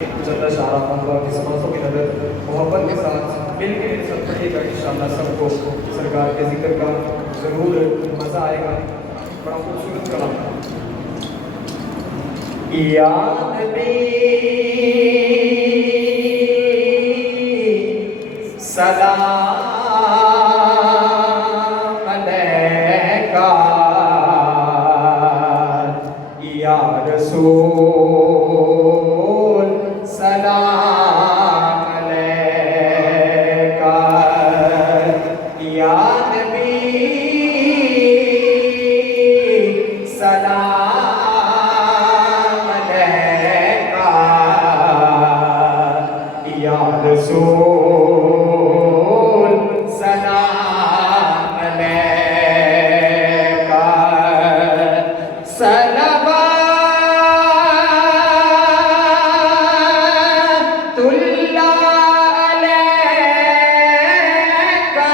جلد شعرہ اللہ کی سماعتوں کی نظر محبت کے ساتھ مل کے سب پڑھے گا انشاءاللہ سب کو سرکار کے ذکر کا ضرور مزہ آئے گا. بڑا خوبصورت کلام ہے. یا نبی سلام علیکہ یا رسول سلام علیکہ یا نبی سلام علیکہ یا رسول سلام علیکہ صلوات اللہ علیکہ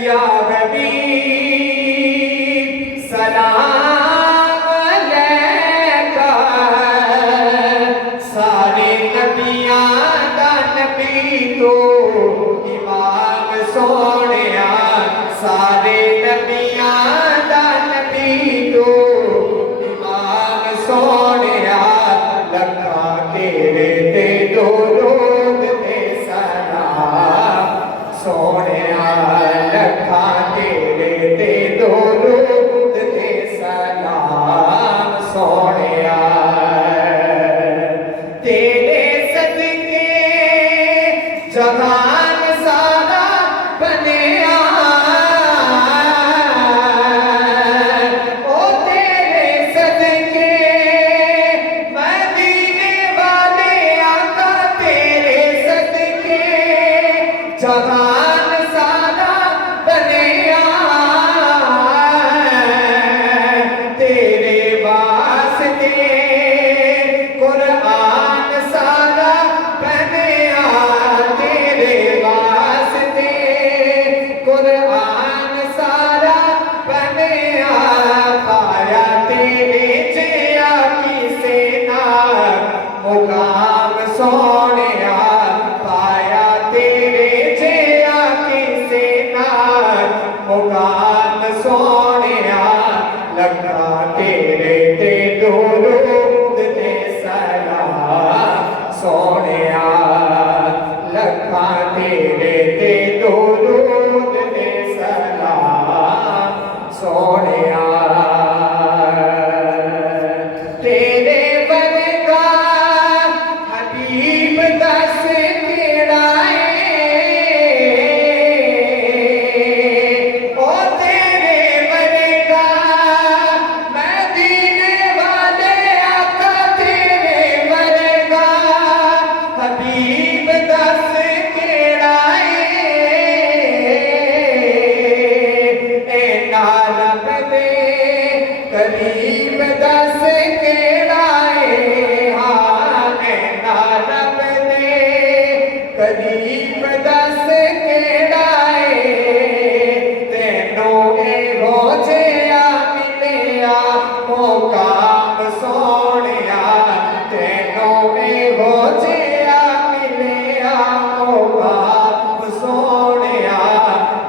یا حبیب سلام علیکہ سارے نبیاں دا نبی تو امام سونیا سارے نبیاں دا نبی تو امام سونیا لکھا تیرے تے درود تے سلام سونیا لکھا تیرے تے درود تے سلام سونیا تیرے صدقے جہان سارا بنیا او تیرے صدقے مدینے والے آقا تیرے صدقے جہان سارا بنیا تیرے واسطے قرآن سارا بنیا تیرے واسطے قرآن سارا بنیا پایا تیرے جیا کسے نہ مقام سونیا پایا تیرے جیا کسے نہ مقام سونیا لگا تیرے تے درود تے سلام سونیا لگا تیرے تے درود تے سلام سونیا تیرے ورگا حبیب دس کیڑا او تیرے ورگا مدینے والے آقا تیرے ورگا حبیب دس کیڑا اے نالب دے قریب دس کیڑا ہاں اے نالب دے قریب دس کیڑا تینوں اے ہو جیا ملیا مقام سونیا تینوں اے ہو جیا ملیا مقام سونیا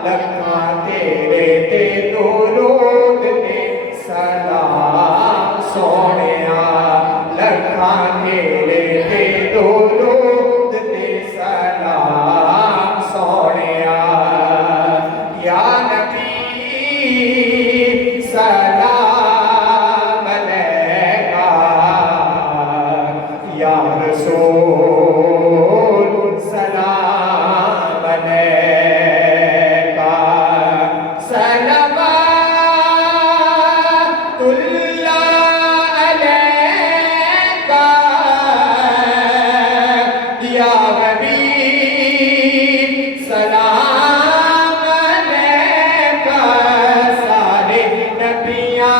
لگا تیرے تے درود تے سلام سونیا لگا تیرے تے درود تے سلام سونیا یا نبی سلام علیکہ یا رسول سلام علیکہ صلوات اللہ علیکہ یا حبیب سلام علیکہ سارے نبیاں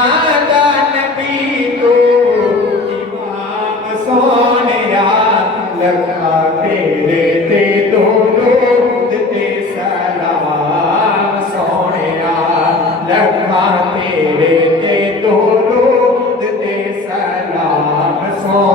دا نبی تو امام سونیا لگا تیرے تے درود تے سلام سونیا لگا تیرے تے درود تے سلام سونیا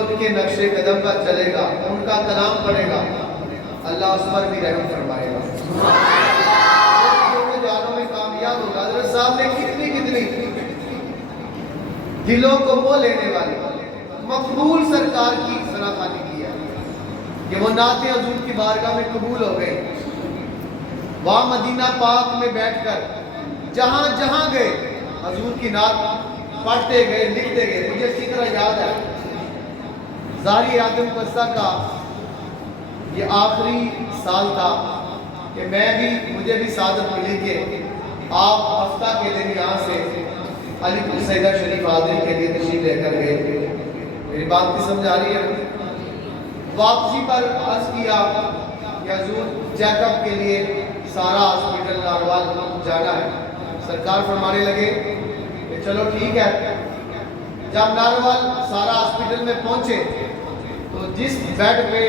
ان کے نقش قدم پر چلے گا، ان کا کلام پڑھے گا، اللہ اس پر بھی رحم فرمائے گا، جانوں میں کامیاب ہوگا۔ حضرت صاحب نے کتنی دلوں کو مو لینے والی مقبول سرکار کی سناخانی کی ہے کہ وہ نعت حضور کی بارگاہ میں قبول ہو گئے۔ وہاں مدینہ پاک میں بیٹھ کر جہاں جہاں گئے حضور کی نعت پڑھتے گئے، لکھتے گئے۔ مجھے اسی طرح یاد ہے زاری آدم قصہ کا یہ آخری سال تھا کہ مجھے بھی سعادت ملی کہ آپ ہفتہ کے دن یہاں سے علی پور سیدہ شریف حاضری کے لیے تشریف لے کر گئے۔ میری بات کی سمجھ آ رہی ہے؟ واپسی پر عرض کیا کہ حضور چیک اپ کے لیے سارا ہاسپٹل ناروال جانا ہے۔ سرکار فرمانے لگے کہ چلو ٹھیک ہے۔ جب ناروال سارا ہاسپٹل میں پہنچے تو جس بیڈ پہ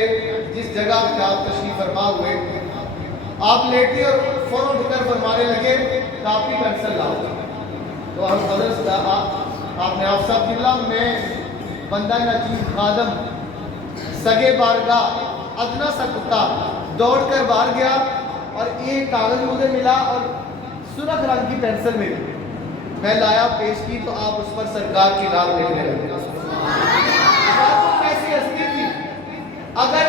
جس جگہ پہ آپ تشریف فرما ہوئے آپ لیٹے اور فوراً اٹھ کر فرمانے لگے کاپی پینسل لاؤ۔ تو حضرت آپ نے آپ صاحب قبلہ میں بندہ نچیز خادم سگے بارگاہ ادنا سا کتا دوڑ کر باہر گیا اور ایک کاغذ مجھے ملا اور سرخ رنگ کی پینسل ملی، میں لایا پیش کی تو آپ اس پر سرکار کی نام لکھنے لگے۔ ایسی ہستی تھی اگر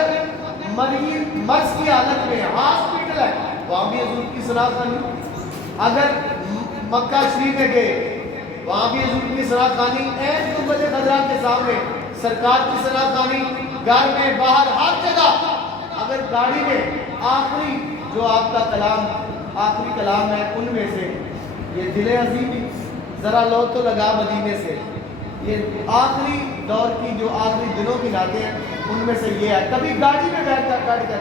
مریض مرض کی حالت میں ہاسپٹل ہے وہاں بھی حضور کی سناخانی، اگر مکہ شریف میں گئے وہاں بھی حضور کی سناخانی، ایک گنبد خضرا کے سامنے سرکار کی سناخانی، گھر میں باہر ہر جگہ، اگر گاڑی میں آخری جو آپ کا کلام آخری کلام ہے ان میں سے یہ دل عظیم ذرا لو تو لگا مدینے سے، یہ آخری دور کی جو آخری دنوں کی نعتیں ہیں ان میں سے یہ ہے۔ کبھی گاڑی میں بیٹھ کر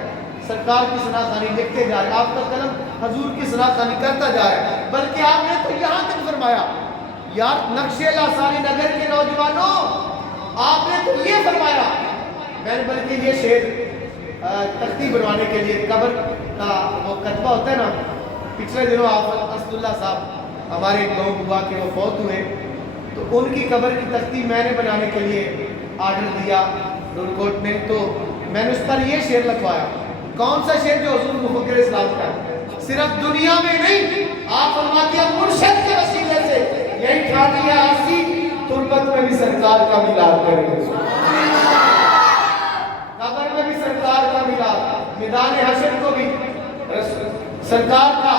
سرکار کی سناخانی لکھتے جا رہے، آپ کا قلم حضور کی سناخانی کرتا جا رہا ہے، بلکہ آپ نے تو یہاں تک فرمایا یار نقش لاسانی نگر کے نوجوانوں آپ نے تو یہ فرمایا، میں نے بلکہ یہ شعر تختی بنوانے کے لیے قبر کا وہ کتبہ ہوتا ہے نا، پچھلے دنوں آپ اسد اللہ صاحب ہمارے گاؤں بوا کے وہ فوت ہوئے تو ان کی قبر کی تختی میں نے بنانے کے لیے آرڈر دیا نورکوٹ میں، تو میں نے اس پر یہ شعر لکھوایا۔ کون سا شعر؟ جو حضور مفکر اسلام کا ہے، صرف دنیا میں نہیں، آپ فرماتے ہیں مرشد کے وسیلے سے یہی ٹھانی ہے آسی تربت میں بھی سرکار کا میلاد کریں گے، قبر میں بھی سرکار کا میلاد، میدان حشر کو بھی سرکار کا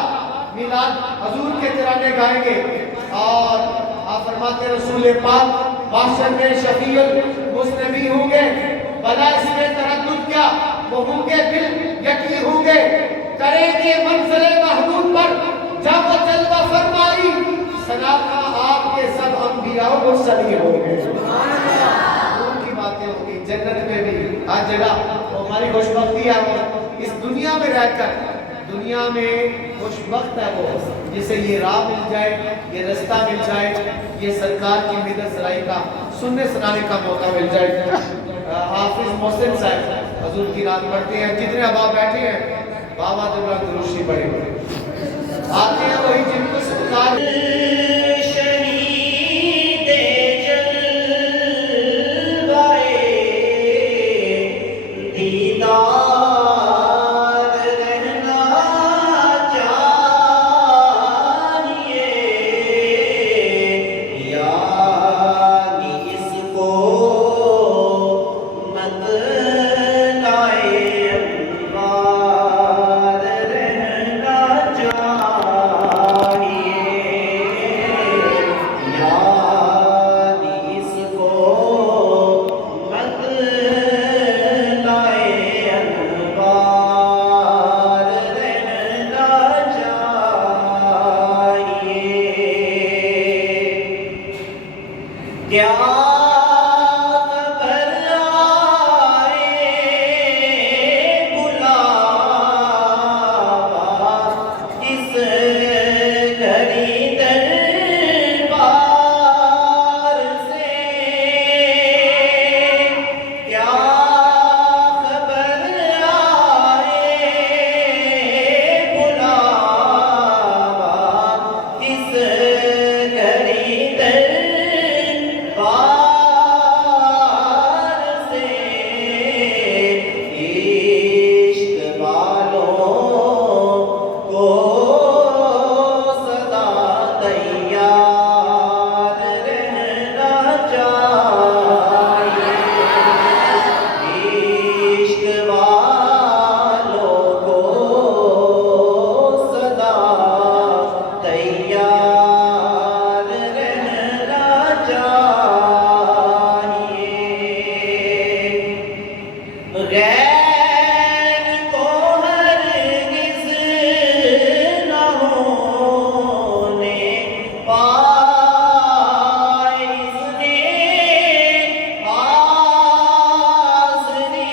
میلاد حضور کے ترانے گائیں گے۔ اور آپ فرماتے ہیں رسول پاک محشر میں شفیع المذنبین ہوں گے، بلا اس میں تردد کیا وہ ہوں گے دل یقین ہوں گے، کریں گے منزل محمود پر جب وہ جلوہ فرمائی، ثنا کا آپ کے سب انبیاء و مرسلین ہوں گے۔ ان کی باتیں ہوں گی جنت میں بھی ہر جگہ، ہماری خوشبختی ہے اس دنیا میں رہ کر، دنیا میں خوش وقت ہے وہ جسے یہ راہ مل جائے، یہ رستہ مل جائے، یہ سرکار کی مدد سرائی کا سننے سنانے کا موقع مل جائے۔ حافظ محسن صاحب حضور کی نعت پڑھتے ہیں، جتنے احباب بیٹھے ہیں بابا دبرا دروشی پڑھے آتے ہیں وہی جن کو سرکار غیر کو ہرگز نہ ہونے پائے اس نے حاضری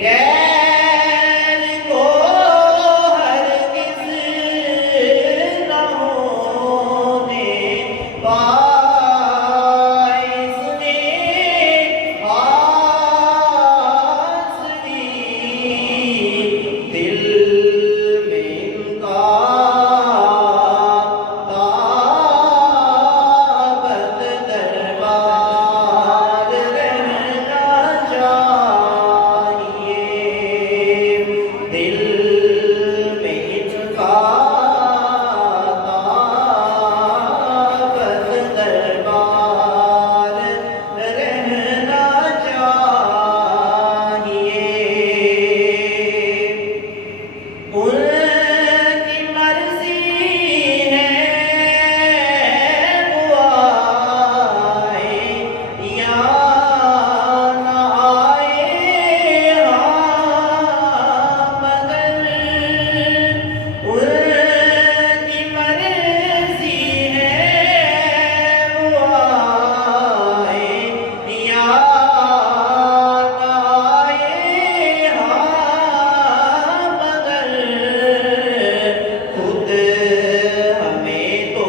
غیر کو ہرگز نہ ہونے پائے اس نے حاضری دل میں ان کا تابت دربار رہنا چاہیے دل میں ان کا تابت دربار رہنا چاہیے ان کی مرضی ہے وہ آئے یا نہ آئے مگر ان کی مرضی ہے وہ آئے یا نہ آئے مگر خود ہمیں تو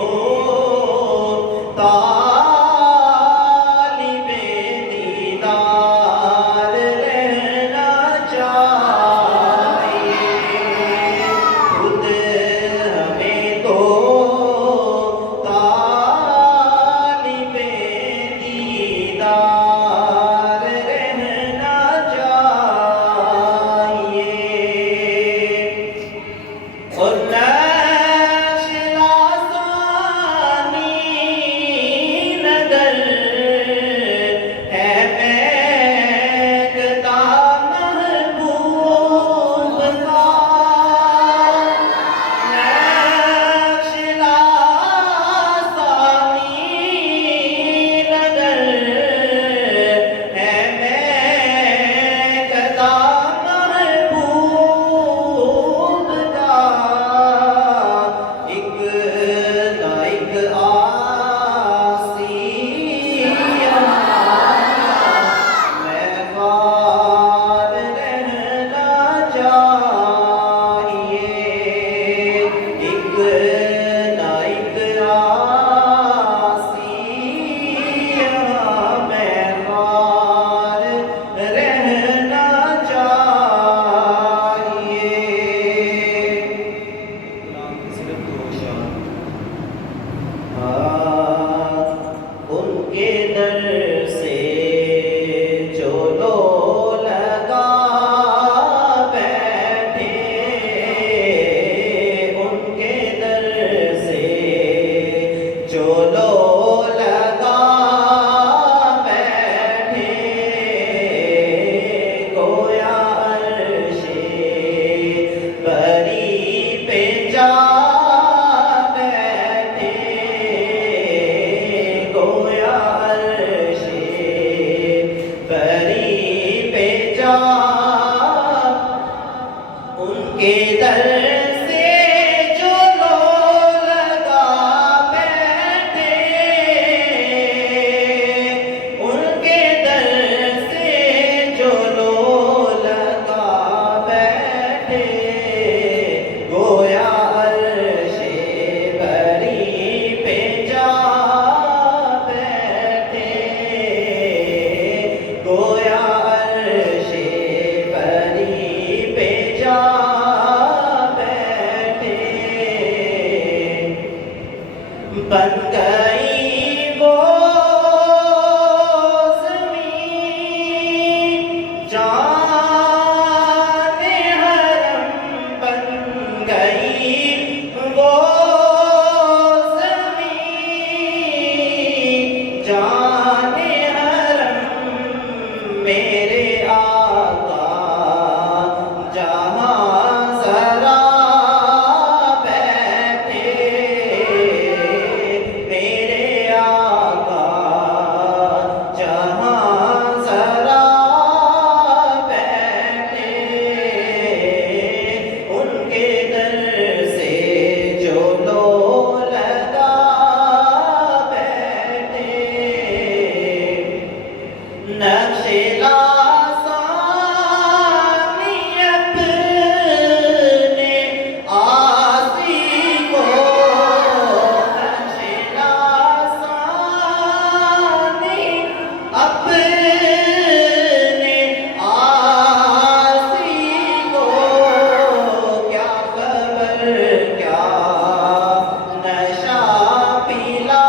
طالب دیدار رہنا چاہیے خود ہمیں تو طالب دیدار رہنا چاہیے اور نقش لاسانی نظر ہے مہکتا محبوب کا نقش لاسانی نظر نقشِ لاسانیت نے آسی کو نقشِ لاسانی اپنے آسی کو کیا خبر کیا نشہ پلا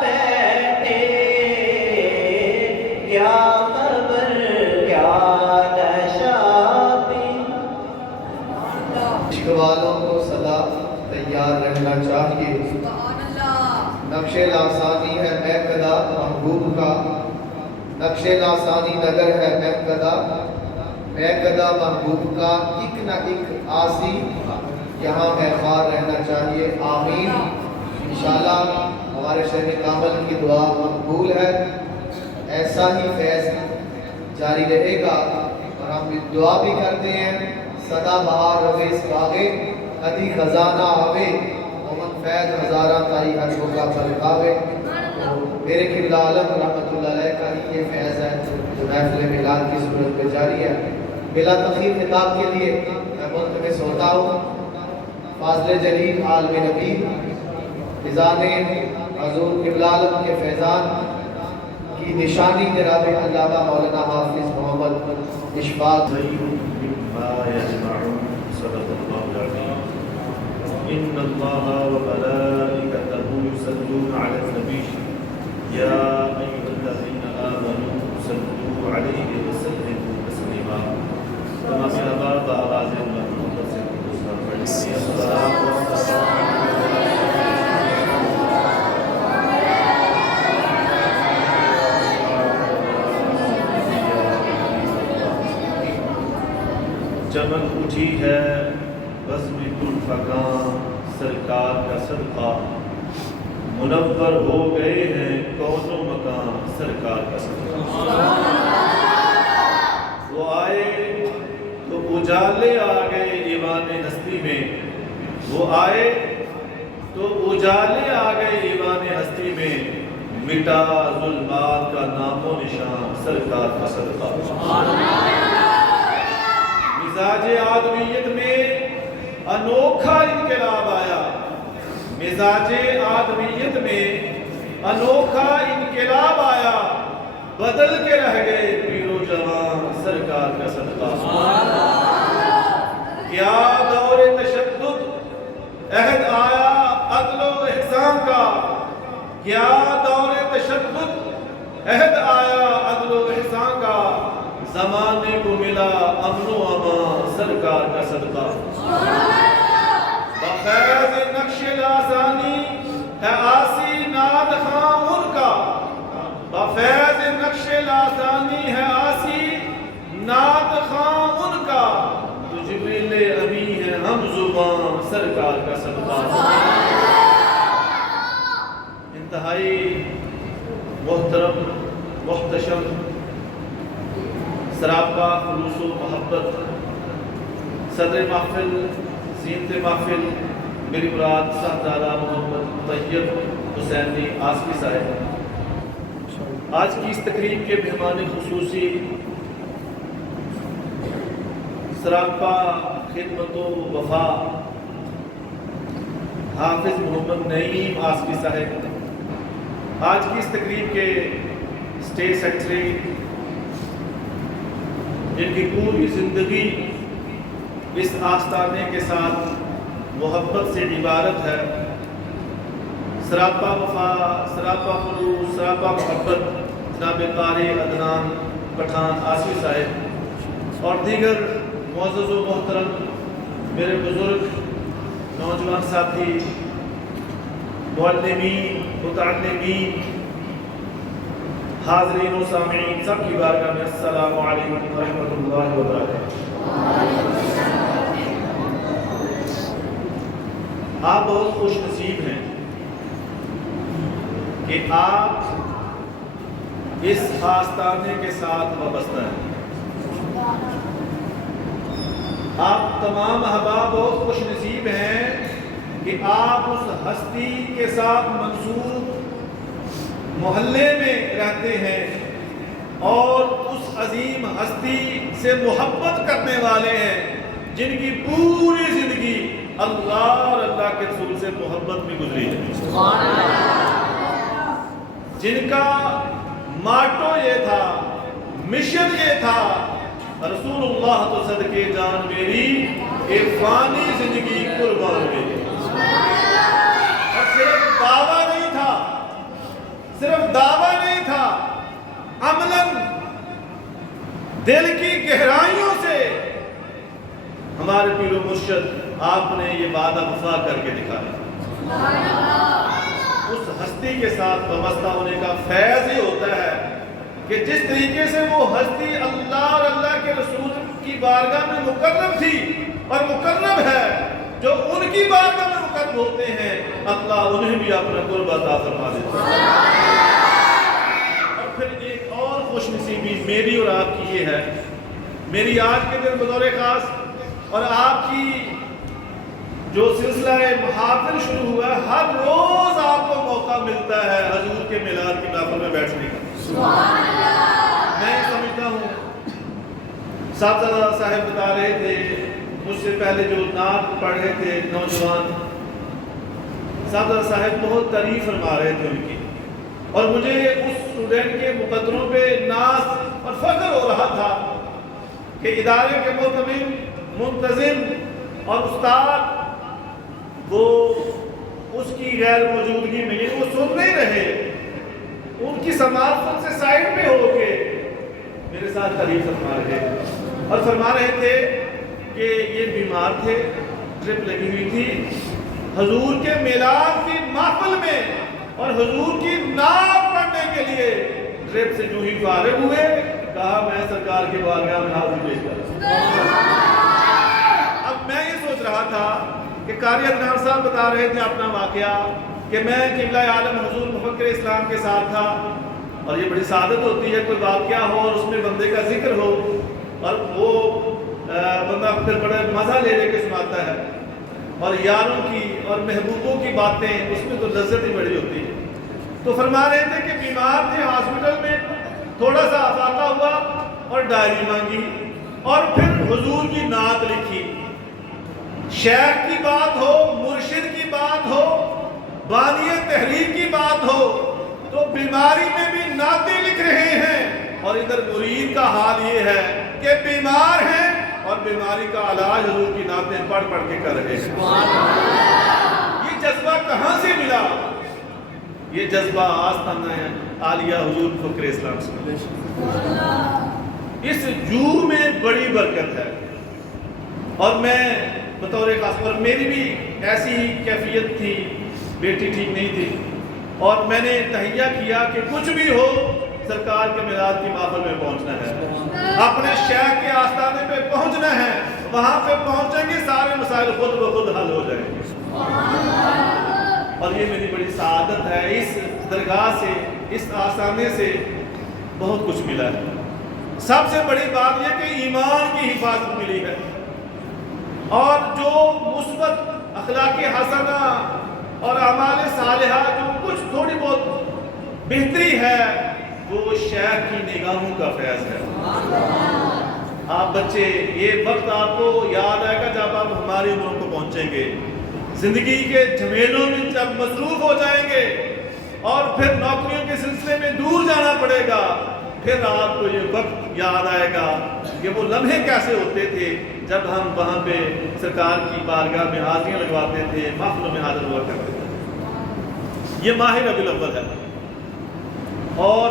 بیٹھے کیا خبر کیا نشہ پلا عشق والوں کو سدا تیار رہنا چاہیے نقش لاسانی ہے مہکدہ محبوب کا نقش لاسانی نگر ہے مہکدہ محبوب کا ایک نہ ایک آسی یہاں ہے خار رہنا چاہیے آمین انشاءاللہ ہمارے شہر کامل کی دعا مقبول ہے ایسا ہی فیض جاری رہے گا اور ہم دعا بھی کرتے ہیں صدا بہار روے اس باغے کدی خزانہ آوے مومن فیض ہزارہ تائی ہر کا پلکاوے میرے قبلہ عالم رحمت اللہ علیہ کا یہ فیض ہے جو محفل میلاد کی صورت میں جاری ہے بلا تخیر خطاب کے لیے میں ملتمس ہوتا ہوں فاضل جلیل عالم نبی نظام حضور قبلہ عالم کے فیضان کی نشانی جناب علامہ مولانا حافظ محمد اشفاق مما يجمعون صدق الله العظيم إن الله وملائكته يصلون على النبي يا أيها الذين آمنوا صلوا عليه وسلموا تسليما كما في بعض آواز الله چمن اٹھی ہے بزم الفقاں سرکار کا صدقہ منور ہو گئے ہیں کون و مکان سرکار کا صدقہ وہ آئے تو اجالے آ گئے ایوان ہستی میں وہ آئے تو اجالے آ گئے ایوان ہستی میں مٹا ظلمات کا نام و نشان سرکار کا صدقہ مزاج آدمیت میں انوکھا انقلاب آیا مزاج آدمیت میں انوکھا انقلاب آیا بدل کے رہ گئے پیر و جوان سرکار کا صدقہ کیا دور تشدد عہد آیا عدل و احسان کا کیا دور تشدد عہد آیا عدل و احسان کا زمانے کو ملا امن و امان سرکار کا صدقہ بفیض نقش لاسانی ہے آسی ناد خان ان کا بفیض نقش لاسانی ہے آسی ناد خان ان کا تو جبریل امی ہے ہم زبان سرکار کا صدقہ انتہائی محترم محتشم سراپا خلوص و محبت صدر محفل زینت محفل میری مراد صاحبزادہ محمد طیب حسینی آصفی صاحب آج کی اس تقریب کے مہمان خصوصی سراپا خدمت و وفا حافظ محمد نعیم آصفی صاحب آج کی اس تقریب کے اسٹیج سیکرٹری جن کی پوری زندگی اس آستانے کے ساتھ محبت سے عبارت ہے سراپا وفا سراپا خلوص سراپا محبت جناب قاری عدنان پٹھان آصفی صاحب اور دیگر معزز و محترم میرے بزرگ نوجوان ساتھی معلمین متعلمین حاضرین و سامعین سب کی بارگاہ میں السلام علیکم ورحمۃ اللہ وبرکاتہ آپ بہت خوش نصیب ہیں کہ آپ اس آستانے کے ساتھ وابستہ ہیں آپ تمام احباب بہت خوش نصیب ہیں کہ آپ اس ہستی کے ساتھ منسوب محلے میں رہتے ہیں اور اس عظیم ہستی سے محبت کرنے والے ہیں جن کی پوری زندگی اللہ اور اللہ کے رسول سے محبت میں گزری ہے، جن کا ماٹو یہ تھا، مشن یہ تھا، رسول اللہ تو صدقے جان میری ایک فانی زندگی قربان میری۔ اور صرف دعویٰ نہیں تھا، صرف دعویٰ نہیں تھا، عملاً دل کی گہرائیوں سے ہمارے پیر و مرشد آپ نے یہ وعدہ وفا کر کے دکھایا۔ اس ہستی کے ساتھ وابستہ ہونے کا فیض یہ ہوتا ہے کہ جس طریقے سے وہ ہستی اللہ اور اللہ کے رسول کی بارگاہ میں مقرب تھی اور مقرب ہے، جو ان کی بارگاہ میں مقرب ہوتے ہیں اللہ انہیں بھی اپنا قرب عطا فرما دیتا ہے۔ اور پھر ایک اور خوش نصیبی میری اور آپ کی یہ ہے، میری آج کے دن بطور خاص اور آپ کی جو سلسلہ محافل شروع ہوا ہے، ہر روز آپ کو موقع ملتا ہے حضور کے میلاد کی محفل میں بیٹھنے کا۔ میں سمجھتا ہوں صاحبزادہ صاحب بتا رہے تھے، مجھ سے پہلے جو نعت پڑھ رہے تھے نوجوان صاحبزادہ صاحب بہت تعریف فرما رہے تھے ان کی، اور مجھے اس اسٹوڈنٹ کے مقدروں پہ ناز اور فخر ہو رہا تھا کہ ادارے کے محتمم، منتظم اور استاد وہ اس کی غیر موجودگی میں وہ سن نہیں رہے، ان کی سماعت سے سائڈ پہ ہو کے میرے ساتھ تعریف فرما رہے اور فرما رہے تھے کہ یہ بیمار تھے، ٹرپ لگی ہوئی تھی، حضور کے میلاد کی محفل میں اور حضور کی نعت پڑھنے کے لیے ٹرپ سے جو ہی فارغ ہوئے کہا میں سرکار کے بارگاہ میں حاضری پیش کروں۔ اب میں یہ سوچ رہا تھا کہ قاری عدنان صاحب بتا رہے تھے اپنا واقعہ کہ میں قبلہ عالم حضور مفکر اسلام کے ساتھ تھا، اور یہ بڑی سعادت ہوتی ہے کوئی واقعہ ہو اور اس میں بندے کا ذکر ہو اور وہ بندہ پھر بڑے مزہ لے لے کے سناتا ہے، اور یاروں کی اور محبوبوں کی باتیں اس میں تو لذت ہی بڑی ہوتی ہے۔ تو فرما رہے تھے کہ بیمار تھے ہاسپٹل میں، تھوڑا سا افاقہ ہوا اور ڈائری مانگی اور پھر حضور کی نعت لکھی۔ شیخ کی بات ہو، مرشد کی بات ہو، بانی تحریر کی بات ہو، تو بیماری میں بھی نعتیں لکھ رہے ہیں، اور ادھر مرید کا حال یہ ہے کہ بیمار ہیں اور بیماری کا علاج حضور کی نعتیں پڑھ پڑھ کے کر رہے ہیں۔ یہ جذبہ کہاں سے ملا؟ یہ جذبہ آستانہ عالیہ حضور مفکر اسلام سے، اس جو میں بڑی برکت ہے۔ اور میں بطور خاص پر میری بھی ایسی ہی کیفیت تھی، بیٹی ٹھیک نہیں تھی، اور میں نے تہیہ کیا کہ کچھ بھی ہو سرکار کے میلاد کی محفل میں پہنچنا ہے، اپنے شیخ کے آستانے پہ پہنچنا ہے، وہاں پہ پہنچیں گے سارے مسائل خود بخود حل ہو جائیں گے۔ اور یہ میری بڑی سعادت ہے، اس درگاہ سے، اس آستانے سے بہت کچھ ملا ہے۔ سب سے بڑی بات یہ کہ ایمان کی حفاظت ملی ہے، اور جو مثبت اخلاق حسنہ اور اعمال صالحہ جو کچھ تھوڑی بہت بہتری ہے وہ شیخ کی نگاہوں کا فیض ہے۔ آپ بچے یہ وقت آپ کو یاد آئے گا جب آپ ہماری عمروں کو پہنچیں گے، زندگی کے جھمیلوں میں جب مصروف ہو جائیں گے اور پھر نوکریوں کے سلسلے میں دور جانا پڑے گا، پھر آپ کو یہ وقت یاد آئے گا کہ وہ لمحے کیسے ہوتے تھے جب ہم وہاں پہ سرکار کی بارگاہ میں حاضریاں لگواتے تھے، محفلوں میں حاضر ہوا کرتے تھے۔ یہ ماہ ربیع الاول ہے، اور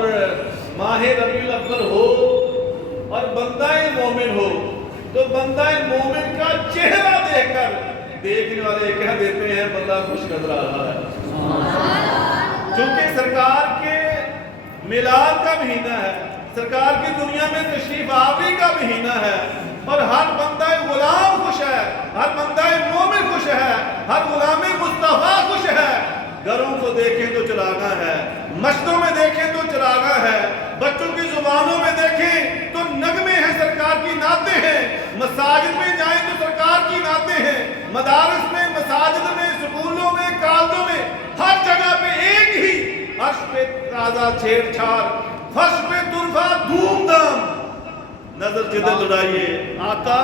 ماہ ربیع الاول ہو اور بندہ مومن ہو تو بندہ مومن کا چہرہ دیکھ کر دیکھنے والے کہہ دیتے ہیں بندہ خوش نظر آ رہا ہے، چونکہ سرکار کے میلاد کا مہینہ ہے، سرکار کی دنیا میں تشریف آوری کا مہینہ ہے، اور ہر بندہ غلام خوش ہے، ہر بندہ مومن خوش ہے، ہر غلام مصطفیٰ خوش ہے۔ گھروں کو دیکھیں تو چراغاں ہے، مسجدوں میں دیکھیں تو چراغاں ہے، بچوں کی زبانوں میں دیکھیں تو نغمے ہیں، سرکار کی نعتیں ہیں، مساجد میں جائیں تو سرکار کی نعتیں ہیں، مدارس میں، مساجد میں، سکولوں میں، کالجوں میں، ہر جگہ پہ ایک ہی عرش پہ تازہ چھیڑ چھاڑ، فرش پہ طرفہ دھوم دھام نظر جدھر دوڑائیے آقا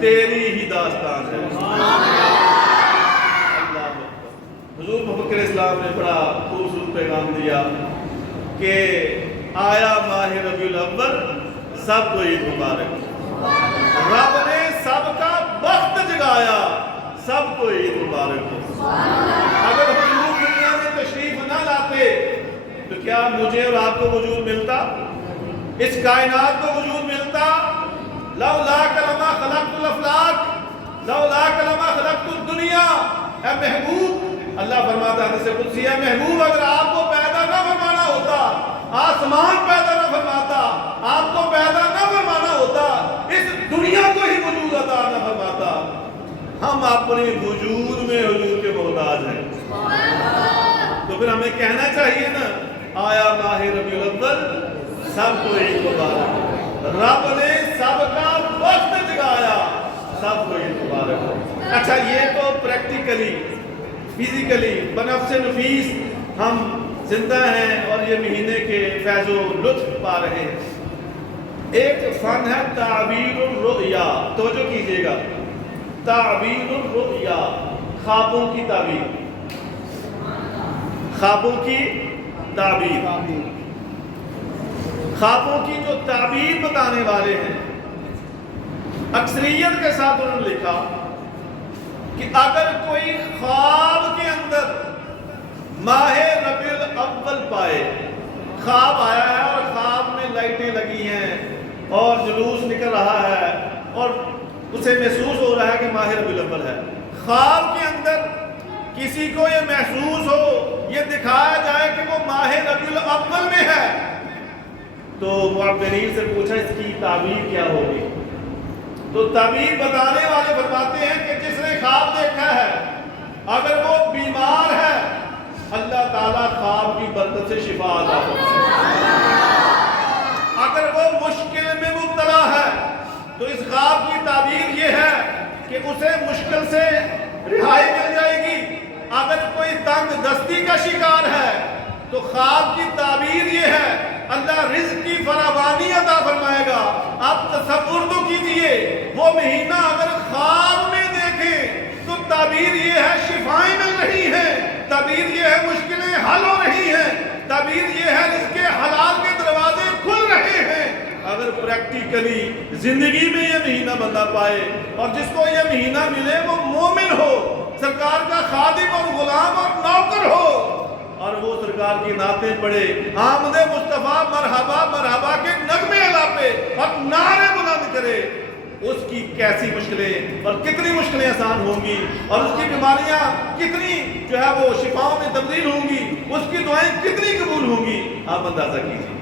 تیری ہی داستان ہے. اللہ حضور مفکر اسلام نے بڑا خوبصورت پیغام دیا کہ آیا ماہ ربیع الاول سب کو عید مبارک. رب نے سب کا بخت جگایا سب کو عید مبارک. اگر حضور دنیا میں تشریف نہ لاتے تو کیا مجھے اور آپ کو وجود ملتا؟ اس کائنات کو وجود ملتا؟ لولاک لما خلقت الافلاک لولاک لما خلقت الدنیا. اے محبوب، اللہ فرماتا ہے حدیث قدسی، اے محبوب اگر آپ کو پیدا نہ فرمانا ہوتا، آسمان پیدا نہ فرماتا، آپ کو پیدا نہ فرمانا ہوتا، اس دنیا کو ہی وجود عطا نہ فرماتا، ہم اپنے وجود میں حضور کے محتاج ہیں. تو پھر ہمیں کہنا چاہیے نا آیا ماہ ربیع الاول سب کو عید مبارک. رب نے سب کا وقت جگایا سب کو عید مبارک. اچھا یہ تو پریکٹیکلی فزیکلی بنفس نفیس ہم زندہ ہیں اور یہ مہینے کے فیض و لطف پا رہے ہیں. ایک فن ہے تعبیر الرؤیا. توجہ کیجئے گا، تعبیر الرؤیا، خوابوں کی تعبیر. خوابوں کی تعبیر. خوابوں کی جو تعبیر بتانے والے ہیں اکثریت کے ساتھ انہوں نے لکھا کہ اگر کوئی خواب کے اندر ماہ ربیع الاول پائے، خواب آیا ہے اور خواب میں لائٹیں لگی ہیں اور جلوس نکل رہا ہے اور اسے محسوس ہو رہا ہے کہ ماہ ربیع الاول ہے، خواب کے اندر کسی کو یہ محسوس ہو، یہ دکھایا جائے کہ وہ ماہ ربیع الاول میں ہے، تو معبرین سے پوچھا اس کی تعبیر کیا ہوگی؟ تو تعبیر بتانے والے فرماتے ہیں کہ جس نے خواب دیکھا ہے اگر وہ بیمار ہے اللہ تعالیٰ خواب کی برکت سے شفا عطا فرمائے. اگر وہ مشکل میں مبتلا ہے تو اس خواب کی تعبیر یہ ہے کہ اسے مشکل سے رہائی مل جائے گی. اگر کوئی تنگ دستی کا شکار ہے تو خواب کی تعبیر یہ ہے اللہ رزق کی فراوانی عطا فرمائے گا. آپ تصور تو کیجئے وہ مہینہ اگر خواب میں دیکھیں تو تعبیر یہ ہے شفائیں مل رہی ہیں، تعبیر یہ ہے مشکلیں حل ہو رہی ہیں، تعبیر یہ ہے رزق کے حلال کے دروازے کھل رہے ہیں. اگر پریکٹیکلی زندگی میں یہ مہینہ بندہ پائے اور جس کو یہ مہینہ ملے وہ مومن ہو، سرکار کا خادم اور غلام اور نوکر ہو اور وہ سرکار کی نعتیں پڑھے، آمد مصطفیٰ مرحبا مرحبا کے نغمے الاپے اور نعرے بلند کرے، اس کی کیسی مشکلیں اور کتنی مشکلیں آسان ہوں گی اور اس کی بیماریاں کتنی جو ہے وہ شفاؤں میں تبدیل ہوں گی، اس کی دعائیں کتنی قبول ہوں گی. آپ اندازہ کیجیے.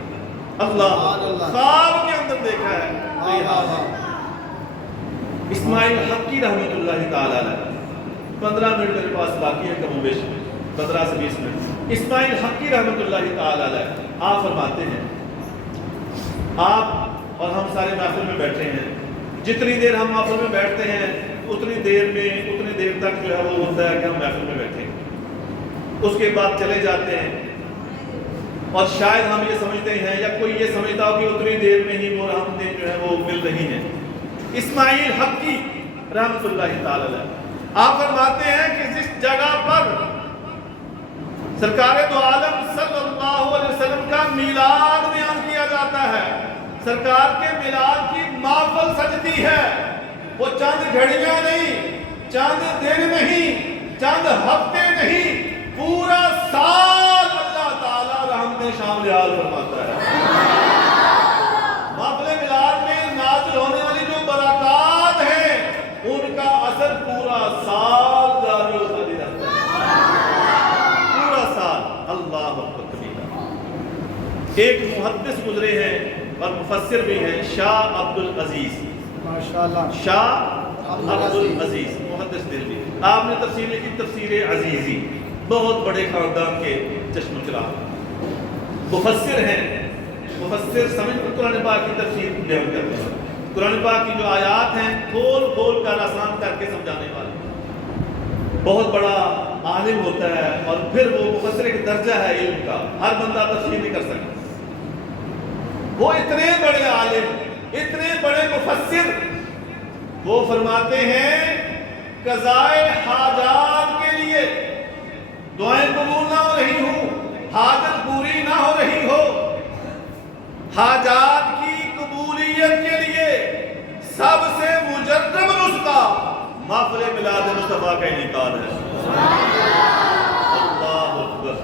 اللہ خواب کے اندر دیکھا ہے. اسماعیل حقی رحمۃ اللہ تعالی علیہ، 15 منٹ میرے پاس باقی ہے کم و بیش، 15 سے 20 منٹ. اسماعیل حقی رحمۃ اللہ تعالی علیہ آپ فرماتے ہیں آپ اور ہم سارے محفل میں بیٹھے ہیں، جتنی دیر ہم محفل میں بیٹھتے ہیں اتنی دیر تک جو ہے وہ ہوتا ہے کہ ہم محفل میں بیٹھے ہیں، اس کے بعد چلے جاتے ہیں اور شاید ہم یہ سمجھتے ہیں یا کوئی یہ سمجھتا ہو کہ اتنی دیر میں ہی وہ رحمتیں جو ہے وہ مل رہی ہیں. اسماعیل حقی رحمۃ اللہ تعالی علیہ آپ فرماتے ہیں کہ جس جگہ پر سرکار دو عالم صلی اللہ علیہ وسلم کا میلاد بیان کیا جاتا ہے، سرکار کے میلاد کی محفل سجتی ہے، وہ چند گھڑیاں نہیں، چند دن نہیں، چند ہفتے نہیں، پورا سال اللہ تعالیٰ رحمتیں شامل حال فرماتا ہے. محفل میلاد میں نازل ہونے والی جو برکات ہیں ان کا اثر پورا سال جاری و ساری رہتا ہے، پورا سال. اللہ اکبر کبیرہ. ایک محدث گزرے ہیں اور مفسر بھی ہیں، شاہ عبد العزیز، شاہ عبد العزیز محدث دہلوی. آپ نے تفسیر لکھی تفسیر عزیزی، بہت بڑے خاندان کے چشم و چراغ مفسر ہیں. مفسر سمجھ کر قرآن پاک کی تفسیر بیان کرتے ہیں، قرآن پاک کی جو آیات ہیں کھول کھول کر آسان کر کے سمجھانے والے. بہت بڑا عالم ہوتا ہے اور پھر وہ مفسر ایک درجہ ہے علم کا، ہر بندہ تفسیر نہیں کر سکتا. وہ اتنے بڑے عالم، اتنے بڑے مفسر، وہ فرماتے ہیں قضائے حاجات کے لیے دعائیں قبول نہ ہو رہی ہوں، حاجت پوری نہ ہو رہی ہو، حاجات کی قبولیت کے لیے سب سے مجرب نسخہ محفل میلاد مصطفیٰ کا انعقاد ہے۔ اللہ اکبر۔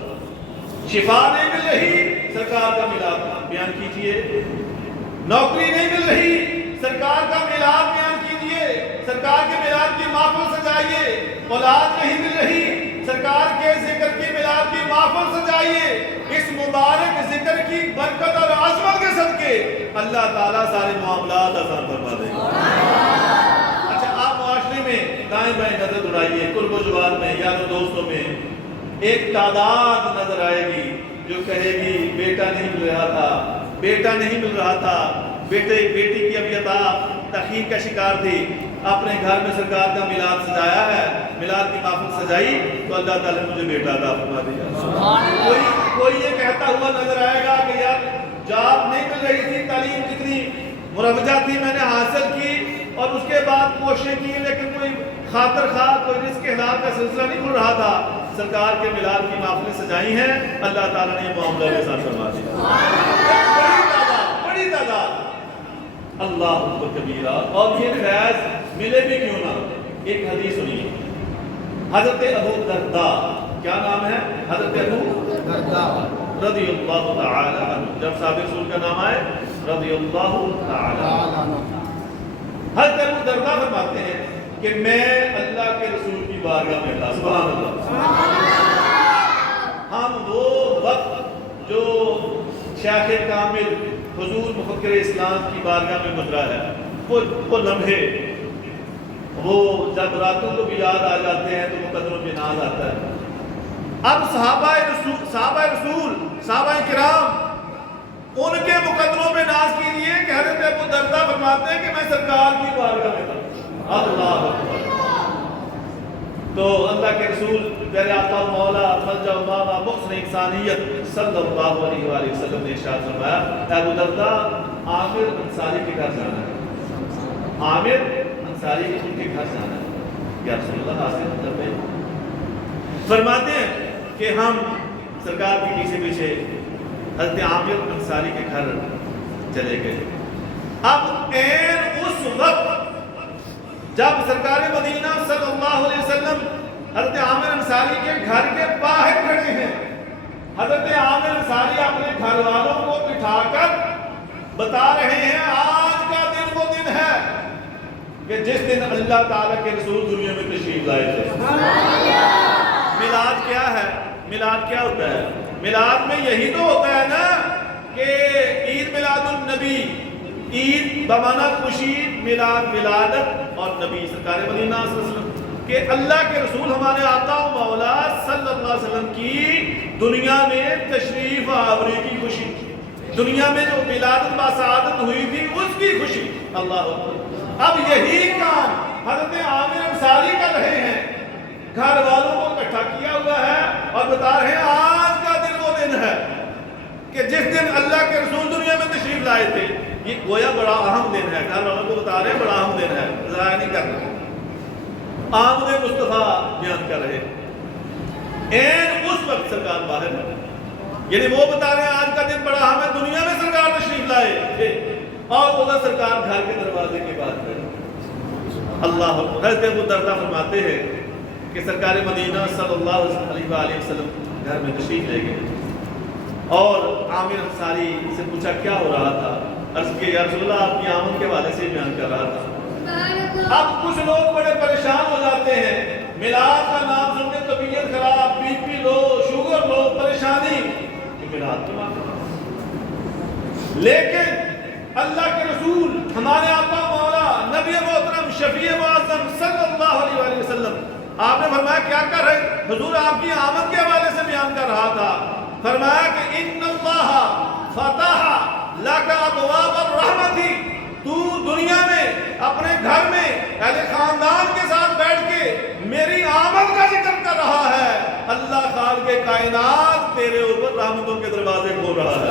شفا نہیں مل رہی، سرکار کا میلاد بیان کیجئے۔ نوکری نہیں مل رہی، سرکار کا میلاد بیان کیجئے، سرکار کے میلاد کی محفل سجائیے۔ اولاد نہیں مل رہی، سرکار کے ذکر کی میلاد کی محفل سجائیے۔ اس مبارک ذکر کی برکت اور عظمت کے صدقے اللہ تعالیٰ سارے معاملات آسان فرما دے گا۔ اچھا، آپ معاشرے میں دائیں بائیں نظر دوڑائیے، قرب و جوار میں، یار و دوستوں میں ایک تعداد نظر آئے گی جو کہے گی بیٹا نہیں مل رہا تھا، بیٹا نہیں مل رہا تھا، بیٹی کی ابھی عطا تاخیر کا شکار تھی، اپنے گھر میں سرکار کا میلاد سجایا ہے، میلاد کی محفل سجائی تو اللہ تعالیٰ نے مجھے بیٹا عطا فرما دیا۔ کوئی یہ کہتا ہوا نظر آئے گا کہ یار جاب نہیں مل رہی تھی، تعلیم کتنی مروجہ تھی، میں نے حاصل کی اور اس کے بعد کوششیں کی لیکن کوئی خاطر خواہ کوئی رزق حلال کا سلسلہ نہیں کھل رہا تھا، سرکار کے میلاد کی محفلیں سجائی ہیں، اللہ تعالیٰ نے یہ معاملہ کے ساتھ فرما دیا۔ بڑی تعداد اللہ اکبر کبیرہ، اور یہ فیض ملے بھی کیوں نہ۔ ایک حدیث سنیے، حضرت ابو درداء، کیا نام ہے؟ حضرت ابو درداء رضی اللہ تعالی عنہ، جب صحابہ رسول کا نام آئے رضی اللہ تعالی عنہ، حضرت ابو درداء فرماتے ہیں کہ میں اللہ کے رسول کی بارگاہ میں تھا، سبحان اللہ۔ ہم وہ وقت جو شیخ کامل حضور مفکر اسلام کی بارگاہ میں گزرا ہے، وہ لمحے، وہ جب راتوں کو بھی یاد آ جاتے ہیں تو مقدروں پہ ناز آتا ہے۔ اب صحابہ رسول، صحابہ کرام، ان کے مقدروں میں ناز کیجیے کہ حضرت ابو درداء فرماتے ہیں کہ میں سرکار کی بارگاہ میں تھا۔ اللہ اکبر۔ تو اللہ کے رسول پیارے آقا مولا ملجا و ماوا محسن انسانیت صلی اللہ علیہ وآلہ وسلم نے ارشاد فرمایا، ابو درداء عامر انصاری کے گھر جانا ہے، عامر انصاری کے گھر جانا ہے۔ یا رسول اللہ حاصل مطلب ہے، فرماتے ہیں کہ ہم سرکار کے پیچھے پیچھے حضرت عامر انصاری کے گھر چلے گئے۔ اب این اس وقت جب سرکار مدینہ صلی اللہ علیہ وسلم حضرت عامر انصاری کے گھر کے باہر کھڑے ہیں، حضرت عامر انصاری اپنے گھر والوں کو بٹھا کر بتا رہے ہیں آج کا دن وہ دن ہے کہ جس دن اللہ تعالیٰ کے رسول دنیا میں تشریف لائے تھے۔ میلاد کیا ہے؟ میلاد کیا ہوتا ہے؟ میلاد میں یہی تو ہوتا ہے نا کہ عید میلاد النبی، عید بمعنی خوشی، میلاد ولادت، اور نبی سرکار مدینہ صلی اللہ علیہ وسلم کہ اللہ کے رسول ہمارے آقا و مولا صلی اللہ علیہ وسلم کی دنیا میں تشریف آوری کی خوشی، دنیا میں جو ولادت باسعادت ہوئی تھی اس کی خوشی۔ اللہ اکبر۔ اب یہی کام حضرت عامر انصاری کر رہے ہیں، گھر والوں کو اکٹھا کیا ہوا ہے اور بتا رہے ہیں آج کا دن وہ دن ہے کہ جس دن اللہ کے رسول دنیا میں تشریف لائے تھے۔ یہ گویا بڑا اہم دن ہے، گھر والوں کو بتا رہے ہیں بڑا اہم دن ہے، ضائع نہیں کر رہے، آمد مصطفیٰ بیان کر رہے ہیں۔ این اس وقت سرکار باہر ہے، یعنی وہ بتا رہے ہیں آج کا دن بڑا اہم ہے، دنیا میں سرکار تشریف لائے تھے اور ادھر سرکار گھر کے دروازے کے بعد کھڑے۔ اللہ حضرت ابو درداء فرماتے ہیں کہ سرکار مدینہ صلی اللہ علیہ وآلہ وسلم گھر میں تشریف لے گئے اور عامر انصاری سے پوچھا کیا ہو رہا تھا، عرض کہ یا رسول اللہ آپ کی آمد کے حوالے سے بیان کر رہا تھا۔ اب کچھ لوگ بڑے پریشان ہو جاتے ہیں، میلاد کا نام سن کے طبیعت خراب، بی پی لو، شوگر لو، پریشانی کہ میلاد کی بات، لیکن اللہ کے رسول ہمارے آقا مولا نبی محترم شفیع معظم صلی اللہ علیہ وآلہ وسلم آپ نے فرمایا کیا کر رہے؟ حضور آپ کی آمد کے حوالے سے بیان کر رہا تھا، فرمایا کہ ان اللہ فتح لک ابواب الرحمتی، تو دنیا میں اپنے گھر میں اہل خاندان کے ساتھ بیٹھ کے میری آمد کا ذکر کر رہا ہے، اللہ خالق کائنات تیرے اوپر رحمتوں کے دروازے کھول رہا ہے۔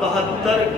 72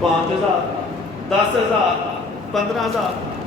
5,000, 10,000, 15,000।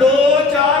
2-4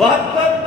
72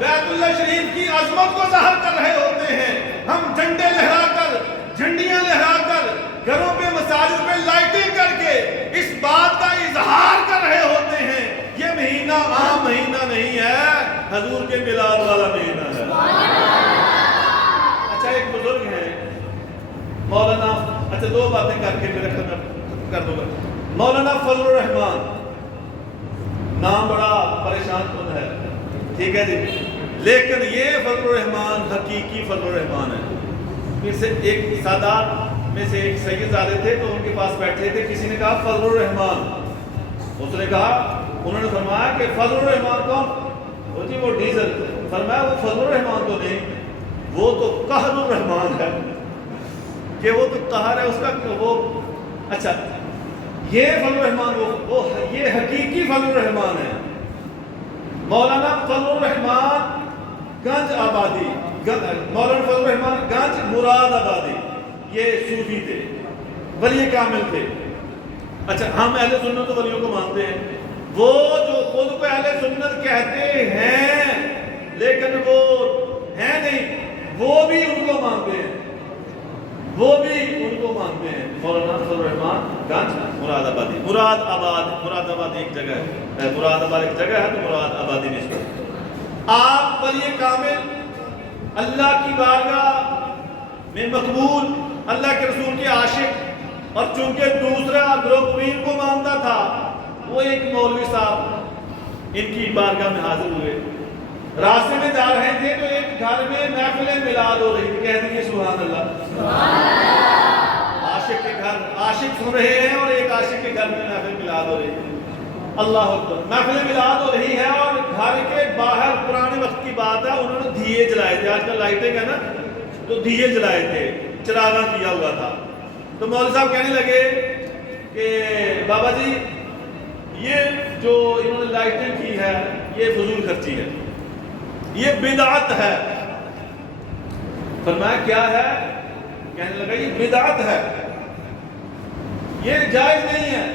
بیت اللہ شریف کی عظمت کو ظاہر کر رہے ہوتے ہیں، ہم جھنڈے لہرا کر، جھنڈیاں لہرا کر، گھروں پہ مساجد پہ لائٹنگ کر کے اس بات کا اظہار کر رہے ہوتے ہیں یہ مہینہ عام مہینہ نہیں ہے، حضور کے میلاد والا مہینہ ہے۔ اچھا ایک بزرگ ہیں مولانا، اچھا دو باتیں کر کے میرا ختم کر دوں گا۔ مولانا فضل الرحمان، نام بڑا پریشان کن ہے، ٹھیک ہے جی، لیکن یہ فضل الرحمان حقیقی فضل الرحمان ہے۔ پھر سے ایک سادات میں سے ایک سید زادے تھے تو ان کے پاس بیٹھے تھے، کسی نے کہا فضل الرحمان، اس نے کہا، انہوں نے فرمایا کہ فضل الرحمان کون؟ وہ جی وہ ڈیزل، فرمایا وہ فضل الرحمان تو نہیں، وہ تو قہر الرحمان ہے، کہ وہ تو قہر ہے اس کا وہ۔ اچھا یہ فضل الرحمان وہ یہ حقیقی فضل الرحمان ہے۔ مولانا فضل الرحمان گنج آبادی، مولانا فضل الرحمان گنج مراد آبادی، یہ صوفی تھے، ولی کامل تھے۔ اچھا ہم اہل سنت ولیوں کو مانتے ہیں، وہ جو خود کو اہل سنت کہتے ہیں لیکن وہ ہیں نہیں، وہ بھی ان کو مانتے ہیں، وہ بھی ان کو مانتے ہیں۔ مولانا فضل الرحمان گنج مراد آبادی، مراد آباد ایک جگہ ہے، مراد آباد ایک جگہ ہے تو مراد آبادی نسبت۔ آپ ولی کامل، اللہ کی بارگاہ میں مقبول، اللہ کے رسول کے عاشق، اور چونکہ دوسرا گروہ پیر کو مانتا تھا، وہ ایک مولوی صاحب ان کی بارگاہ میں حاضر ہوئے، راستے میں جا رہے تھے تو ایک گھر میں محفل میلاد ہو رہی تھی، کہہ دیجیے سبحان اللہ، عاشق کے گھر، عاشق سن رہے ہیں اور ایک عاشق کے گھر میں محفل میلاد ہو رہی ہے، اللہ اکبر، محفل میلاد ہو رہی ہے اور گھر کے باہر پرانے وقت کی بات ہے انہوں نے دیے جلائے تھے، آج کل لائٹیں ہے نا تو دیے جلائے تھے، چراغاں کیا ہوا تھا، تو مولوی صاحب کہنے لگے کہ بابا جی یہ جو انہوں نے لائٹنگ کی ہے یہ فضول خرچی ہے، یہ بدعت ہے۔ فرمایا کیا ہے؟ کہنے لگا یہ بدعت ہے، یہ جائز نہیں ہے،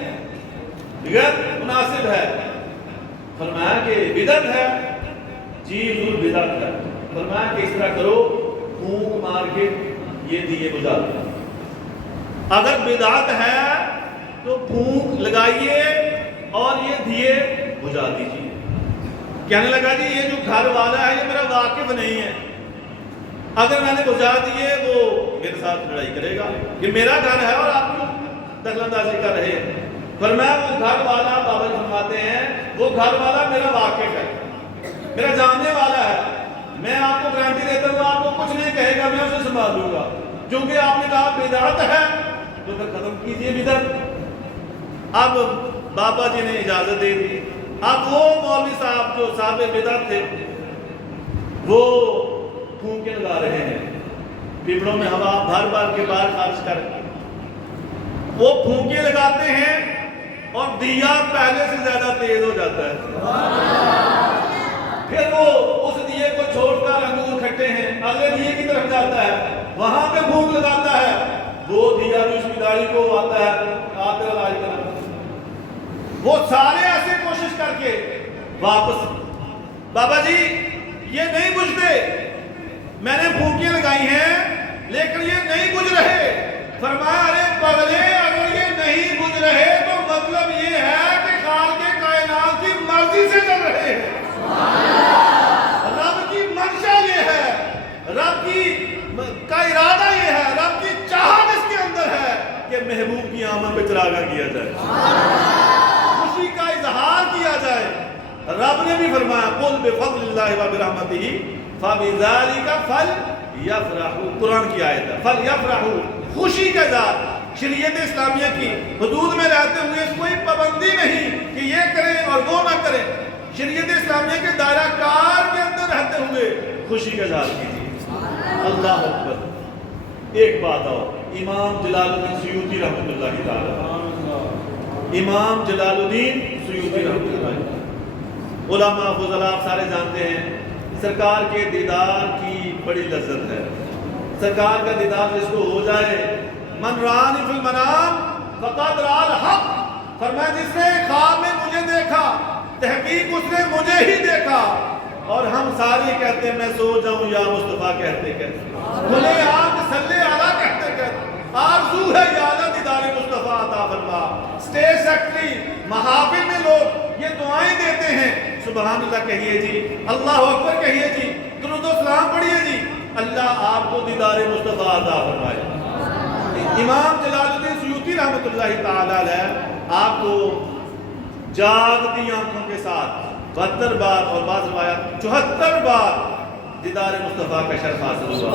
غیر مناسب ہے۔ فرمایا کہ بدعت ہے، جی حضور بدعت ہے۔ فرمایا کہ اس طرح کرو، پھونک مار کے یہ دیے بجھا دو، اگر بدعت ہے تو پھونک لگائیے اور یہ دیے بجھا دیجیے۔ کہنے لگا جی یہ جو گھر والا ہے یہ میرا واقف نہیں ہے، اگر میں نے بجھا دیے وہ میرے ساتھ لڑائی کرے گا، یہ میرا گھر ہے اور آپ کیوں دخل اندازی کر رہے ہیں؟ فرمایا وہ گھر والا، بابا جی فرماتے ہیں وہ گھر والا میرا واقف ہے، میرا جاننے والا ہے، میں آپ کو گارنٹی دیتا ہوں آپ کو کچھ نہیں کہے گا، میں اسے سنبھال لوں گا، کیونکہ آپ نے کہا بدعت ہے تو پھر ختم کیجیے بدعت۔ اب بابا جی نے اجازت دے دی، اب وہ مولوی صاحب جو صاحب بدعت تھے وہ پھونکے لگا رہے ہیں، پیپڑوں میں ہوا بھر بھر کے باہر خارج کر، وہ پھونکے لگاتے ہیں اور دیا پہلے سے زیادہ تیز ہو جاتا ہے، پھر وہ اس دیے کو چھوڑ کر انگور کھٹے ہیں، اگلے دیے کی طرف جاتا ہے، وہاں پہ پھونک لگاتا ہے، وہ دیا جو اس بیداری کو آتا ہے آتے علاج کرنا، وہ سارے ایسے کوشش کر کے واپس، بابا جی یہ نہیں بجھتے، میں نے پھونکیں لگائی ہیں لیکن یہ نہیں بجھ رہے۔ فرمایا ارے پگلے اگر یہ نہیں بجھ رہے تو مطلب یہ ہے کہ خالق کائنات کی مرضی سے چل رہے ہیں، رب کی منشا یہ ہے، رب کا ارادہ یہ ہے، رب کی چاہت اس کے اندر ہے کہ محبوب کی آمد پہ چراغاں کیا جائے، خوشی کا اظہار کیا جائے۔ رب نے بھی فرمایا قل بفضل اللہ وبرحمتہ فبذلک فلیفرحوا، قرآن کی آیت ہے، فلیفرحوا، خوشی کا اظہار۔ شریعت اسلامیہ کی حدود میں رہتے ہوئے اس کوئی پابندی نہیں کہ یہ کریں اور وہ نہ کریں، شریعت اسلامیہ کے دائرہ کار کے اندر رہتے ہوئے خوشی کا اظہار کیجیے۔ اللہ اکبر۔ ایک بات اور، امام جلال الدین سیوطی رحمۃ اللہ تعالی، امام جلال الدین سیوطی رحمۃ اللہ، علماء فضلاء آپ سارے جانتے ہیں، سرکار کے دیدار کی بڑی لذت ہے، سرکار کا دیدار جس کو ہو جائے، من رانی فی المنام فقد رأى الحق، فرمایا جس نے خواب میں مجھے دیکھا تحقیق اس نے مجھے ہی دیکھا، اور ہم سارے کہتے ہیں میں سو جاؤں یا مصطفیٰ کہتے کہتے کھلے عام صلی اعلیٰ کہتے کہتے آرزو ہے یا اللہ دیدار مصطفیٰ عطا فرما. اسٹیج سیکٹری محافل میں لوگ یہ دعائیں دیتے ہیں, سبحان اللہ کہیے جی, اللہ اکبر کہیے جی, درود و سلام پڑھیے جی, اللہ آپ کو دیدار مصطفیٰ عطا فرمائے. امام جلال الدین سیوطی رحمۃ اللہ تعالی علیہ آپ کو جاگتی آنکھوں کے ساتھ 72 بار اور بعض روایات 74 بار دیدار مصطفیٰ کا شرف حاصل ہوا.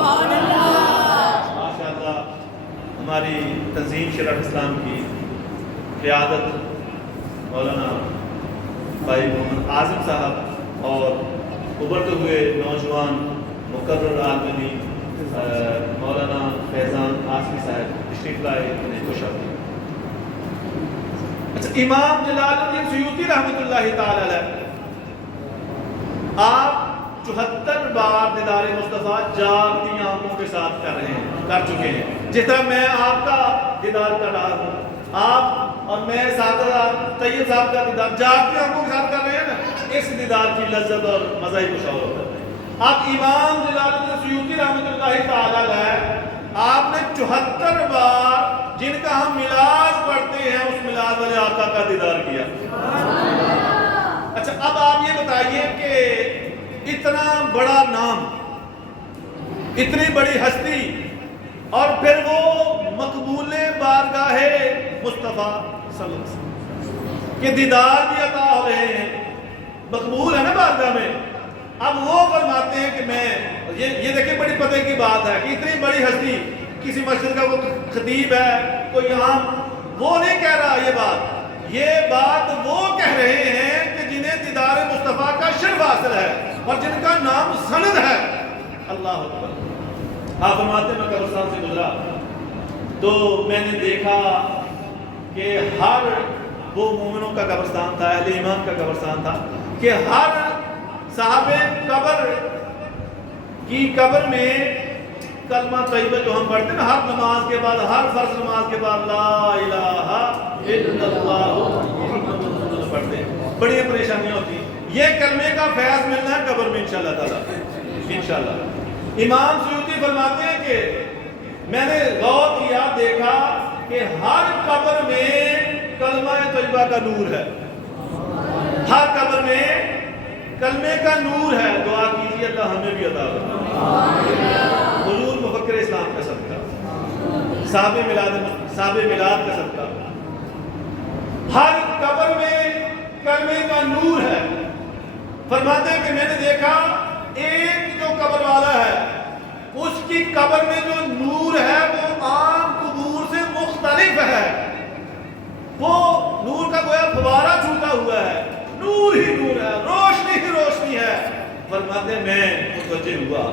ماشاءاللہ ہماری تنظیم شرع اسلام کی قیادت مولانا بھائی محمد اعظم صاحب اور ابھرتے ہوئے نوجوان مقرر آدمی مولانا فیضان آصفی صاحب تشریف لائے, انہیں خوش آمدید. اچھا, امام جلال الدین سیوطی رحمۃ اللہ تعالی علیہ آپ 74 بار دیدار مصطفیٰ جاگتی آنکھوں کے ساتھ کر چکے ہیں. جس طرح میں آپ کا دیدار کر رہا ہوں, آپ اور میں طیب صاحب کا دیدار جاگتی آنکھوں کے ساتھ کر رہے ہیں نا, اس دیدار کی لذت اور مزہ ہی کچھ اور ہوتا ہے. آپ امام جلال الدین سیوطی رحمۃ اللہ تعالی علیہ آپ نے 74 بار جن کا ہم میلاد پڑھتے ہیں اس میلاد والے آقا کا دیدار کیا. اچھا, اب آپ یہ بتائیے کہ اتنا بڑا نام, اتنی بڑی ہستی, اور پھر وہ مقبول بارگاہ مصطفیٰ صلی اللہ علیہ وسلم کے دیدار بھی عطا ہو رہے ہیں, مقبول ہے نا بارگاہ میں. اب وہ فرماتے ہیں کہ میں یہ دیکھیں بڑی پتہ کی بات ہے کہ اتنی بڑی ہستی, کسی مسجد کا وہ خطیب ہے کوئی عام, وہ نہیں کہہ رہا یہ بات وہ کہہ رہے ہیں کہ جنہیں دیدار مصطفیٰ کا شرف حاصل ہے اور جن کا نام سند ہے. اللہ اکبر. آپ فرماتے ہیں میں قبرستان سے گزرا تو میں نے دیکھا کہ ہر وہ مومنوں کا قبرستان تھا, اہل ایمان کا قبرستان تھا, کہ ہر صاحب قبر کی قبر میں کلمہ طیبہ جو ہم پڑھتے ہیں نا ہر نماز کے بعد, ہر فرض نماز کے بعد لا الہ الا اللہ محمد رسول اللہ پڑھتے ہیں. بڑی پریشانیاں ہوتی ہیں. یہ کلمے کا فیض ملنا ہے قبر میں انشاءاللہ تعالی انشاءاللہ. امام سیوطی فرماتے ہیں کہ میں نے غور کیا, دیکھا کہ ہر قبر میں کلمہ طیبہ کا نور ہے, ہر قبر میں کلمے کا نور ہے. دعا کیجیے اللہ ہمیں بھی عطا فرمائے. حضور مفکر اسلام کا صدقہ, صاحب میلاد کا صدقہ, ہر قبر میں کلمے کا نور ہے. فرماتے ہیں کہ میں نے دیکھا ایک جو قبر والا ہے اس کی قبر میں جو نور ہے وہ عام قبور سے مختلف ہے. وہ نور کا گویا فوارہ چھوٹا ہوا ہے, نور ہی نور ہے, روشنی ہی روشنی ہے. فرماتے میں متوجہ ہوا,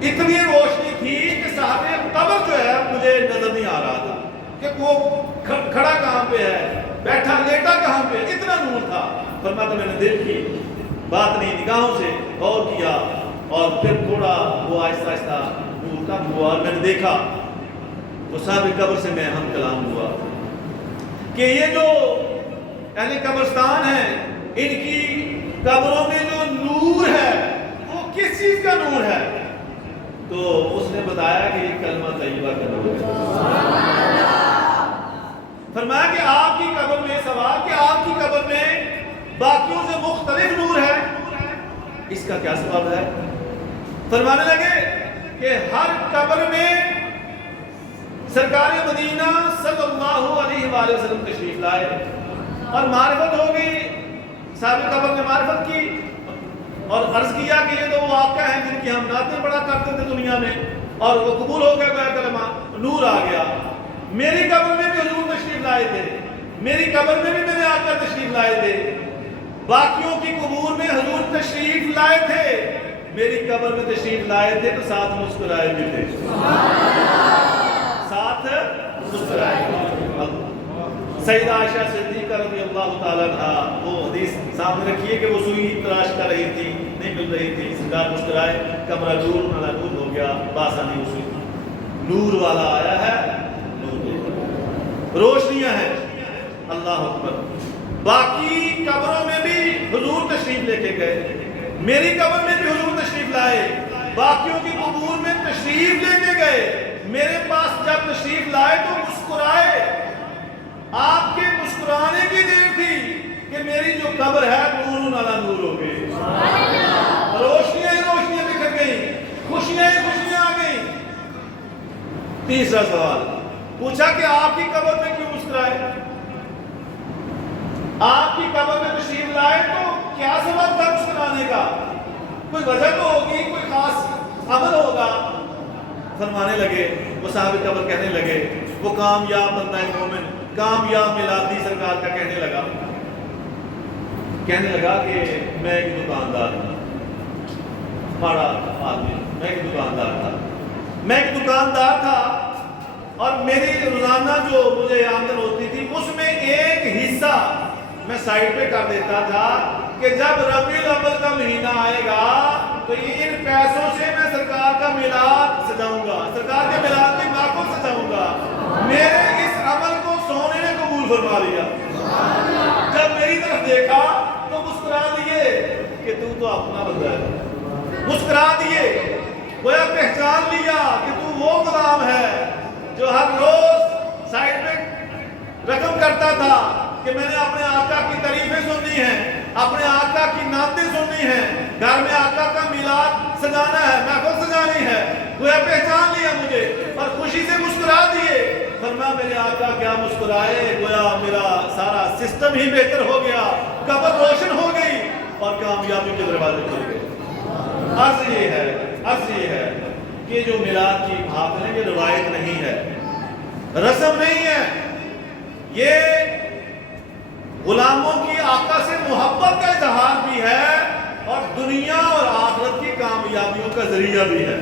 اتنی روشنی تھی کہ صاحب قبر جو ہے مجھے نظر نہیں آ رہا تھا کہ وہ کھڑا کہاں پہ ہے, بیٹھا لیٹا کہاں پہ, اتنا نور تھا. فرماتے میں نے دل کی بات نہیں, نگاہوں سے غور کیا اور پھر تھوڑا وہ آہستہ آہستہ نور کم ہوا اور میں نے دیکھا وہ صاحب قبر سے میں ہم کلام ہوا کہ یہ جو اہل قبرستان ہیں ان کی قبروں میں جو نور ہے وہ کس چیز کا نور ہے؟ تو اس نے بتایا کہ یہ کلمہ طیبہ کا نور ہے. فرمایا کہ آپ کی قبر میں, سوال کہ آپ کی قبر میں باقیوں سے مختلف نور ہے, اس کا کیا سبب ہے؟ فرمانے لگے کہ ہر قبر میں سرکار مدینہ صلی اللہ علیہ وآلہ وسلم تشریف لائے اور معرفت ہو گئی. صاحب قبر نے معرفت کی اور عرض کیا کہ یہ تو وہ آقا ہیں جن کی ہم نعتیں پڑھا کرتے تھے دنیا میں, اور وہ قبول ہو گیا کلمہ, نور آ گیا. میری قبر میں بھی حضور تشریف لائے تھے, میری قبر میں بھی میرے آقا تشریف لائے تھے, باقیوں کی قبور میں حضور تشریف لائے تھے, میری قبر میں تشریف لائے تھے تو ساتھ مسکرائے بھی تھے, ساتھ مسکرائے بھی تھے. سیدہ عائشہ صدیقہ رضی اللہ تعالیٰ عنہ وہ حدیث سامنے رکھیے کہ وہ سوئی تلاش کر رہی تھی, نہیں مل رہی تھی, سرکار مسکرائے, کمرہ نور نالا نور ہو گیا, بآسانی اس نور والا آیا ہے, نور روشنیاں ہیں. اللہ اکبر. باقی قبروں میں بھی حضور تشریف لے کے گئے, میری قبر میں بھی حضور تشریف لائے، باقیوں کی قبور میں تشریف لے کے گئے، میرے پاس جب تشریف لائے تو مسکرائے، آپ کے مسکرانے کی دیر تھی کہ میری جو قبر ہے نور علی نور ہو گئی، روشنیاں ہی روشنیاں بکھر گئی، خوشیاں ہی خوشیاں آ گئی۔ تیسرا سوال پوچھا کہ آپ کی قبر میں کیوں مسکرائے؟ آپ کی قبر میں تشریف لائے تو کیا سبب تھا مسکرانے کا؟ کوئی وجہ تو ہوگی، کوئی خاص عمل ہوگا۔ فرمانے لگے، وہ صاحب قبر کہنے لگے، وہ کامیاب بندہ مومن، کامیاب میلادی سرکار کا کہنے لگا کہ میں ایک دکاندار تھا، ماڑا آدمی، میں ایک دکاندار تھا اور میری روزانہ جو مجھے آمدن ہوتی تھی اس میں ایک حصہ میں سائڈ پہ کر دیتا تھا کہ جب ربیع الاول کا مہینہ آئے گا تو ان پیسوں سے میں سرکار کا میلاد سجاؤں گا، سرکار کے میلاد کی محفل سجاؤں گا۔ میرے اس عمل کو سونے نے قبول فرما لیا۔ جب میری طرف دیکھا تو مسکرا دیے کہ تو اپنا بندہ ہے، مسکرا دیے، گویا پہچان لیا کہ تو وہ غلام ہے جو ہر روز سائڈ پہ رقم کرتا تھا کہ میں نے اپنے آقا کی تعریفیں سننی ہیں، اپنے آقا کی نعتیں سننی ہیں، گھر میں آقا کا میلاد سجانا ہے، محفل سجانی ہے، گویا پہچان لیا مجھے اور خوشی سے مسکرا دیے۔ فرمایا میرے آقا کیا مسکرائے، گویا میرا سارا سسٹم ہی بہتر ہو گیا، قبر روشن ہو گئی اور کامیابی کے دروازے کھل گئے۔ عرض یہ ہے کہ جو میلاد کی محافل ہے یہ روایت نہیں ہے، رسم نہیں ہے، یہ غلاموں کی آقا سے محبت کا اظہار بھی ہے اور دنیا اور آخرت کی کامیابیوں کا ذریعہ بھی ہے۔